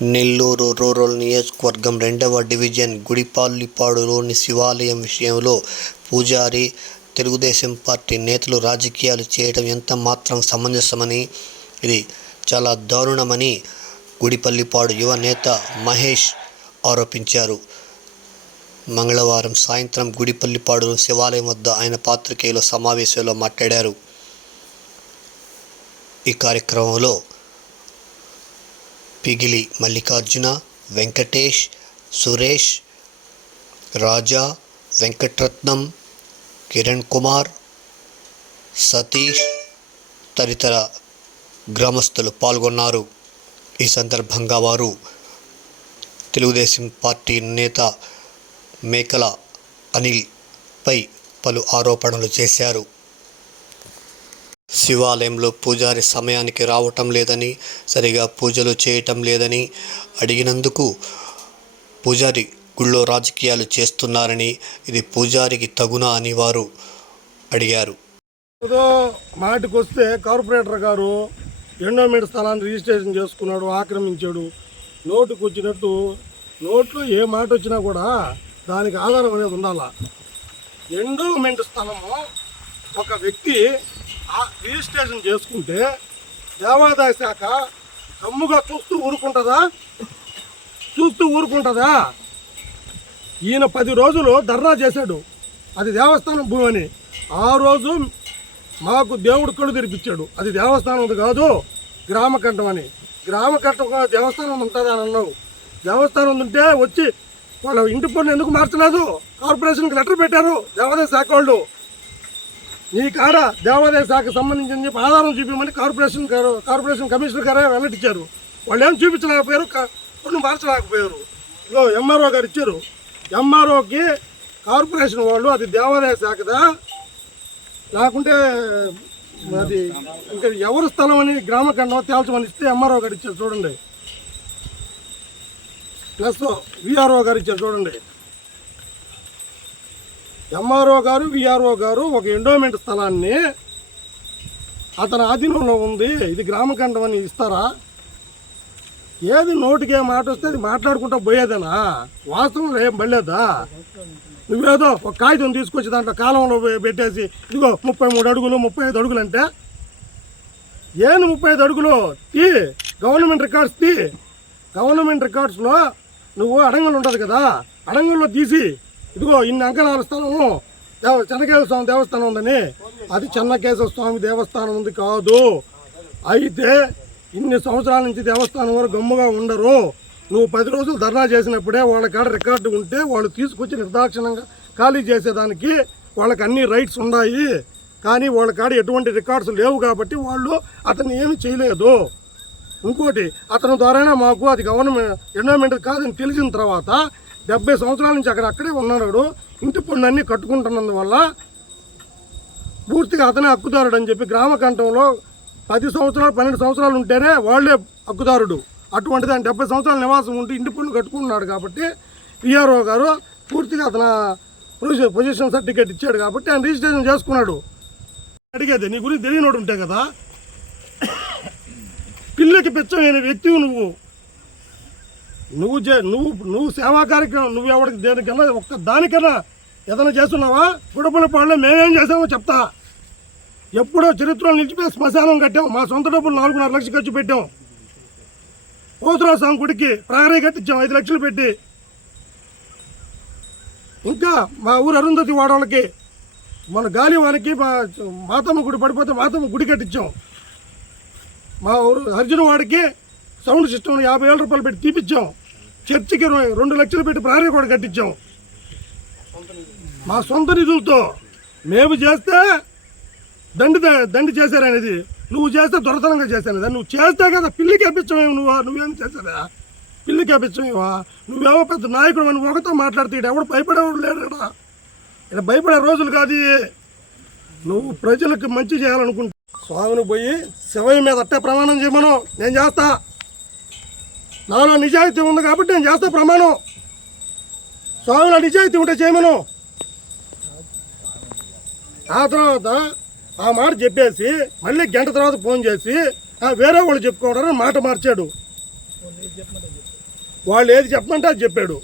Nellore rural నియోజకవర్గం 2వ division గుడిపల్లిపాడులోని శివాలయం విషయంలో పూజారి, తెలుగుదేశం పార్టీ నేతలు రాజకీయాలు చేయడం ఎంత మాత్రం సమంజసమని, ఇది చాలా దారుణమని గుడిపల్లిపాడు యువ నేత మహేష్ ఆరోపించారు. మంగళవారం సాయంత్రం గుడిపల్లిపాడు శివాలయం వద్ద ఆయన పాత్రికేయుల సమావేశంలో మాట్లాడారు. ఈ కార్యక్రమంలో పిగిలి మల్లికార్జున, వెంకటేష్, సురేష్, రాజా, వెంకటరత్నం, కిరణ్ కుమార్, సతీష్ తదితర గ్రామస్తులు పాల్గొన్నారు. ఈ సందర్భంగా వారు తెలుగుదేశం పార్టీ నేత మేకల అనిల్పై పలు ఆరోపణలు చేశారు. శివాలయంలో పూజారి సమయానికి రావటం లేదని, సరిగా పూజలు చేయటం లేదని అడిగినందుకు పూజారి గుళ్ళో రాజకీయాలు చేస్తున్నారని, ఇది పూజారికి తగునా అని వారు అడిగారు. మాటికొస్తే కార్పొరేటర్ గారు ఎండోమెంట్ స్థలాన్ని రిజిస్ట్రేషన్ చేసుకున్నాడు, ఆక్రమించాడు. నోటుకు వచ్చినట్టు నోట్లో ఏ మాట వచ్చినా కూడా దానికి ఆధారం అనేది ఉండాలా. ఎండోమెంట్ స్థలము ఒక వ్యక్తి రిజిస్ట్రేషన్ చేసుకుంటే దేవాదాయ శాఖ కమ్ముగా చూస్తూ ఊరుకుంటుందా? ఈయన 10 రోజులు ధర్నా చేశాడు, అది దేవస్థానం భూమి అని. ఆ రోజు మాకు దేవుడు కళ్ళు తెరిపించాడు, అది దేవస్థానం కాదు గ్రామకంఠం అని. గ్రామకంఠం దేవస్థానం ఉంటుందా అని అన్నావు. దేవస్థానం ఉంటే వచ్చి వాళ్ళ ఇంటి పన్ను ఎందుకు మార్చలేదు? కార్పొరేషన్కి లెటర్ పెట్టారు దేవాదాయ శాఖ వాళ్ళు. నీ కాడ దేవాదాయ శాఖకు సంబంధించిన చెప్పి ఆధారం చూపించమని కార్పొరేషన్ కమిషనర్ గారే వెల్లడించారు. వాళ్ళు ఏం చూపించలేకపోయారు, పన్ను మార్చలేకపోయారు. ఇదో ఎంఆర్ఓ గారు ఇచ్చారు. ఎంఆర్ఓకి కార్పొరేషన్ వాళ్ళు అది దేవాదాయ శాఖదా లేకుంటే అది ఇంకా ఎవరు స్థలం అని గ్రామకండం తేల్చమని ఇస్తే ఎంఆర్ఓ గారు ఇచ్చారు చూడండి, ప్లస్ విఆర్ఓ గారు ఇచ్చారు చూడండి. ఎంఆర్ఓ గారు, విఆర్ఓ గారు ఒక ఎండోమెంట్ స్థలాన్ని అతని ఆధీనంలో ఉంది, ఇది గ్రామకంఠం అని ఇస్తారా? ఏది నోటికే మాట వస్తే అది మాట్లాడుకుంటూ పోయేదేనా? వాస్తవం ఏం పడలేదా? నువ్వేదో ఒక కాగితం తీసుకొచ్చి దాంట్లో కాలంలో పెట్టేసి ఇదిగో 33 అడుగులు 35 అడుగులు అంటే ఏను 35 అడుగులు తీ, గవర్నమెంట్ రికార్డ్స్ తీ. గవర్నమెంట్ రికార్డ్స్లో నువ్వు అడంగల్ ఉంటుంది కదా, అడంగల్లో తీసి ఇదిగో ఇన్ని అంకణాల స్థలము చెన్నకేశ్వర స్వామి దేవస్థానం ఉందని, అది చెన్నకేశ్వర స్వామి దేవస్థానం ఉంది కాదు. అయితే ఇన్ని సంవత్సరాల నుంచి దేవస్థానం వరకు గమ్ముగా ఉండరు. నువ్వు 10 రోజులు ధర్నా చేసినప్పుడే వాళ్ళ కాడ రికార్డు ఉంటే వాళ్ళు తీసుకొచ్చి నిర్దాక్షిణంగా ఖాళీ చేసేదానికి వాళ్ళకి అన్ని రైట్స్ ఉన్నాయి. కానీ వాళ్ళ కాడ ఎటువంటి రికార్డ్స్ లేవు కాబట్టి వాళ్ళు అతన్ని ఏమి చేయలేదు. ఇంకోటి, అతని ద్వారానే మాకు అది గవర్నమెంట్ ఎండోమెంట్ కాదని తెలిసిన తర్వాత 70 సంవత్సరాల నుంచి అక్కడే ఉన్నాడు. ఇంటి పన్ను అన్నీ కట్టుకుంటున్నందువల్ల పూర్తిగా అతనే హక్కుదారుడు అని చెప్పి గ్రామకంఠంలో 10 సంవత్సరాలు 12 సంవత్సరాలు ఉంటేనే వాళ్ళే హక్కుదారుడు. అటువంటిది ఆయన 70 సంవత్సరాల నివాసం ఉంటే ఇంటి పన్ను కట్టుకుంటున్నాడు కాబట్టి విఆర్ఓ గారు పూర్తిగా అతను పొజిషన్ సర్టిఫికేట్ ఇచ్చాడు కాబట్టి ఆయన రిజిస్ట్రేషన్ చేసుకున్నాడు. అడిగేది నీ గురించి తెలియనోడు ఉంటే కదా. పిల్లకి పెచ్చమైన వ్యక్తివి నువ్వు సేవా కార్యక్రమం నువ్వు ఎవరికి దేనికన్నా ఒక్క దానికన్నా ఏదైనా చేస్తున్నావా? గుడిపల్లిపాడులో మేమేం చేసామో చెప్తా. ఎప్పుడో చరిత్రలో నిలిచిపోయి శ్మశానం కట్టాం, మా సొంత డబ్బులు 4.5 లక్షలు ఖర్చు పెట్టాం. పోతురాజు స్వామి గుడికి ప్రహరీ కట్టించాం 5 లక్షలు పెట్టి. ఇంకా మా ఊరు అరుంధతి వాడవాళ్ళకి మన గాలివానికి మాతమ్మ గుడి పడిపోతే మాతమ్మ గుడి కట్టించాం. మా ఊరు అర్జున వాడికి సౌండ్ సిస్టమ్ 50,000 రూపాయలు పెట్టి తీపిచ్చాం. చర్చికి 2 లక్షలు పెట్టి ప్రహరీ కూడా కట్టించాం. మా సొంత నిధులతో మేము చేస్తే దండి చేశారనేది, నువ్వు చేస్తే దొరతనంగా చేశాను. నువ్వు చేస్తే కదా పిల్లికి అప్పించమేమి నువ్వేం చేశారా? పిల్లికి అప్పించమేవా? నువ్వేమో పెద్ద నాయకుడు అని ఒకతో మాట్లాడితే ఎవడు భయపడేవాడు లేడు కదా. ఇక్కడ భయపడే రోజులు కాదు. నువ్వు ప్రజలకు మంచి చేయాలనుకుంటా స్వామిని పోయి శివయ్య మీద అట్టే ప్రమాణం చేయమను. నేను చేస్తా, నాలో నిజాయితీ ఉంది కాబట్టి నేను చేస్తా ప్రమాణం. స్వామిలో నిజాయితీ ఉంటే చేయమను. ఆ తర్వాత ఆ మాట చెప్పేసి మళ్ళీ గంట తర్వాత ఫోన్ చేసి వేరే వాళ్ళు చెప్పుకోవడానికి మాట మార్చాడు. వాళ్ళు ఏది చెప్పమంటే అది చెప్పాడు.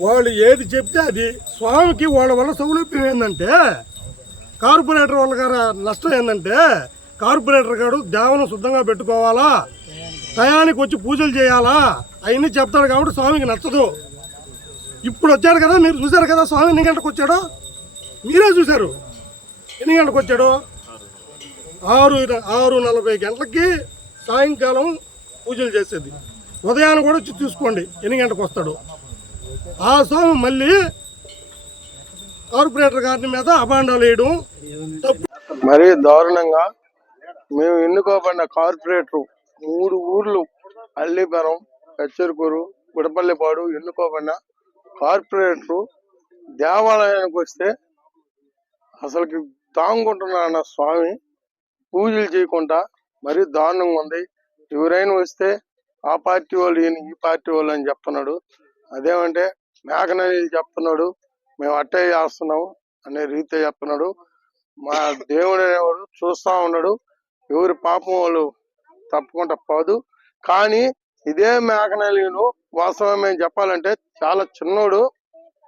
వాళ్ళు ఏది చెప్తే అది. స్వామికి వాళ్ళ వల్ల సౌలభ్యం ఏంటంటే, కార్పొరేటర్ వాళ్ళ గారు నష్టం ఏంటంటే, కార్పొరేటర్ గారు దేవను శుద్ధంగా పెట్టుకోవాలా, టయానికి వచ్చి పూజలు చేయాలా, అవన్నీ చెప్తాడు కాబట్టి స్వామికి నచ్చదు. ఇప్పుడు వచ్చాడు కదా, మీరు చూశారు కదా స్వామి ఎన్ని గంటలకు వచ్చాడో, మీరే చూశారు. ఎన్ని గంటలకు వచ్చాడు? 6:40 గంటలకి సాయంకాలం పూజలు చేసేది. ఉదయాన్ని కూడా వచ్చి చూసుకోండి ఎన్ని గంటలకు వస్తాడు. ఆ స్వామి మళ్ళీ కార్పొరేటర్ గారి మీద అభాండాలు వేయడం తప్పు. మరీ దారుణంగా మేము ఎన్నుకోబడిన కార్పొరేటర్ 3 ఊర్లు అల్లిపురం, కచ్చరికూరు, గుడపల్లిపాడు ఎన్నుకోబడిన కార్పొరేటర్ దేవాలయానికి వస్తే అసలుకి తాంగుంటున్న స్వామి పూజలు చేయకుండా మరీ దారుణంగా ఉంది. ఎవరైనా వస్తే ఆ పార్టీ వాళ్ళు ఈ పార్టీ వాళ్ళు అని చెప్తున్నాడు. అదేమంటే మేకనల్లి చెప్తున్నాడు, మేము అట్టే చేస్తున్నాము అనే రీతి చెప్తున్నాడు. మా దేవుడు అనేవాడు చూస్తా ఉన్నాడు, ఎవరి పాపం వాళ్ళు తప్పకుండా పోదు. కానీ ఇదే మేకనల్లిలో వాస్తవం చెప్పాలంటే చాలా చిన్నోడు,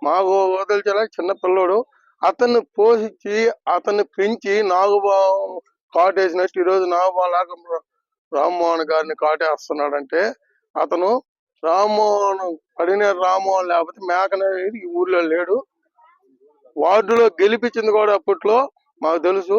మాకు వదిలించడానికి చిన్న పిల్లోడు. అతన్ని పోషించి అతన్ని పెంచి నాగుబావం కాటేసినట్టు ఈరోజు నాగుబావం రామ్మోహన్ గారిని కాటేస్తున్నాడంటే అతను రామ్మోహన్ లేకపోతే మేకనల్లి ఈ ఊర్లో లేడు. వార్డులో గెలిపించింది కూడా అప్పట్లో మాకు తెలుసు.